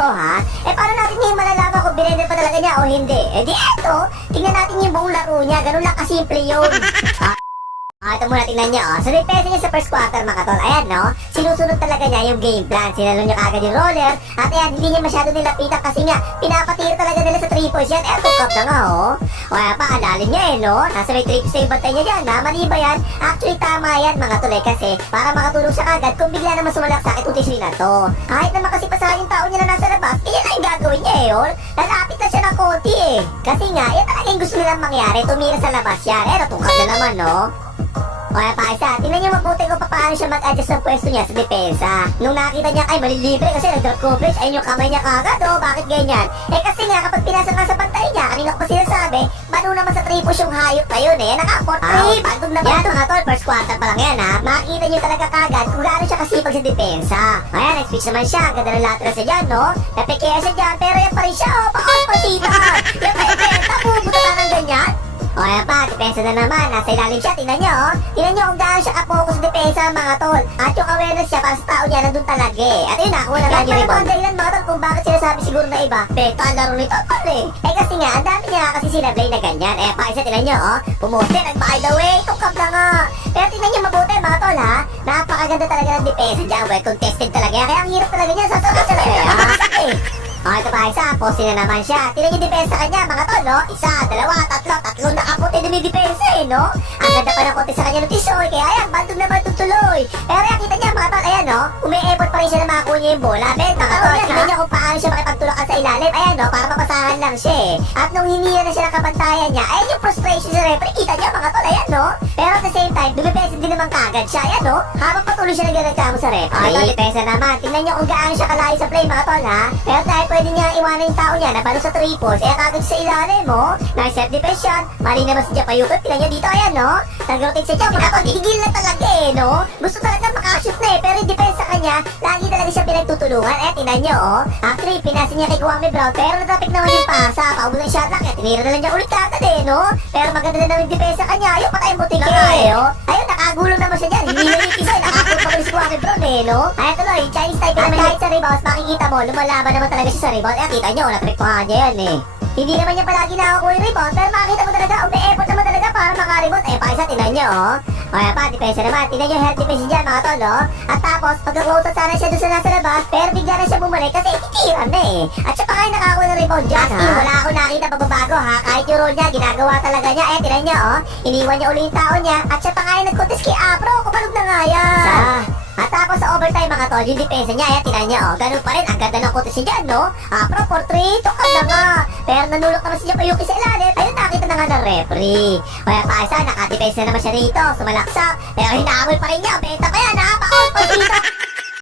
ha? Paano natin ngayon malalaman kung binender pa talaga niya o hindi? Di eto, tingnan natin yung buong laro niya. Ganun lang kasimple yun. Ito muna tingnan nyo, so depensa niya sa first quarter mga tol. Ayan no, sinusunod talaga niya yung game plan. Sinalo niya kagad yung roller. At ayan, hindi niya masyado nilapitan kasi nga pinapatira talaga nila sa 3 points yan. Tukap na nga O kaya pa, alalim niya no. Nasa may 3 points na yung bantay niya dyan ha. Mali ba yan? Actually tama yan mga tol kasi para makatulong siya kagad kung bigla naman sumalaksak itong tisri na to. Kahit naman kasi pasahan yung tao niya na nasa labas, yan na yung gagawin niya lalapit na siya ng konti Kasi nga, yan talaga yung gusto nilang mangyari. Tumira sa labas yan. Tukap na naman no. O kaya pa isa, tingnan niyo mabuti kung paano siya mag-adjust ng pwesto niya sa depensa. Nung nakita niya, ay malilibre kasi nag-drop coverage, ayun yung kamay niya kagad bakit ganyan? Kasi nga kapag pinasa nga sa pantay niya, kanina ko pa sinasabi, bano naman sa 3 push yung hayop na yun naka-4 3, bandog naman yan mga tol, first quarter pa lang yan makikita niyo talaga kagad kung gaano siya kasipag sa depensa. Ayan, nag-switch naman siya, ang ganda ng lateral siya dyan napikaya siya dyan, pero yan pa rin siya pakas pasita, yung pepeta, bubuto ka ng ganyan. O yan pa, depensa na naman, nasa ilalim siya, tingnan nyo tingnan nyo kung gaano siya ka-focus sa depensa mga tol. At yung awareness siya para sa tao niya nandun talaga At yun nakakuha na nga yung rebound. Ang dahilan mga tol kung bakit sinasabi siguro na iba, beta ang laro nito tol kasi nga, ang dami niya kasi sinablay na ganyan. Pa isa, tingnan nyo pumuste, by the way, tukap na nga. Pero tingnan nyo mabuti mga tol napakaganda talaga ng depensa dyan, well contested talaga kaya ang hirap talaga niya, sasagot talaga ito pa isa, poste na naman siya. Tingnan yung depensa kanya mga tol, Isa, dalawa, tatlo nakaputi din yung depensa Ang ganda pa ng konti sa kanya ng tisoy, kaya ayan, bantog na bantog tuloy. Pero ayan, kita niya mga tol, ayan umi-effort pa rin siya na makakuha niya yung bola. Mga tol, tingnan niya kung paano siya makipagtulakan sa ilalim. Ayan para mapasahan lang siya At nung hinila na siya ng kabantayan niya, ayan yung frustration sa referee. Kita niya mga tol, ayan Pero at the same time, dumipensa din naman kagad siya, ayan habang patuloy siya nagreklamo sa referee. Ito, depensa naman. Tingnan niyo kung gaano siya kalayo sa play mga tol Pero dahil pwede niya iwanan yung tao niya na balo sa 3 points kagad sa ilalim na self-defense yan. Mali naman si Japayukot. Tingnan niya dito, ayan nag-rotate siya mga tol, higil na talaga gusto talaga makashoot na pero yung depensa kanya, lagi talaga siya pinagtutulungan. Tingnan niyo actually, pinasa niya kay Kwame Brown pero natrapik naman yung pasa. Paubos ng shot clock tinira na lang niya ulit kagad pero maganda na naman yung depensa kanya. Yung patay yung butik ayun, nakagulong naman siya dyan. Hindi na yung isa, nakapot pa si Kwame Brown Ayun tuloy, Chinese type naman kahit sa rebounds, makikita mo, lumalaban naman talaga siya sa rebound. Kita niyo, natrip pa niya yan Hindi naman niya palagi nakakuha yung rebound, pero makikita mo talaga, umi-effort naman talaga para maka-rebound. Pa isa, tingnan niyo O yan pa, depensa naman. Tingnan niyo, health defense dyan mga tol At tapos, pagka-close sana siya doon sa nasa labas, pero bigla na siya bumalik kasi ititira na At siya pa kayo nakakuha ng rebound dyan wala akong nakita pagbabago kahit yung role niya, ginagawa talaga niya. Tingnan niyo iniwan niya ulit yung tao niya. At siya pa kayo nag-contest kay Afro, kumalog na nga yan At tapos sa overtime mga tol, yung depensa niya, tingnan niya ganun pa rin, ang ganda ng contest niya dyan Afro for 3, tukad na nga. Pero nanulok naman si Japayuki sa ilalim, ayun nakita na nga ng referee. Kaya pa isa, nakadepensa naman siya rito, sumalaksak. Pero hinahabol pa rin niya, benta pa yan, pa dito.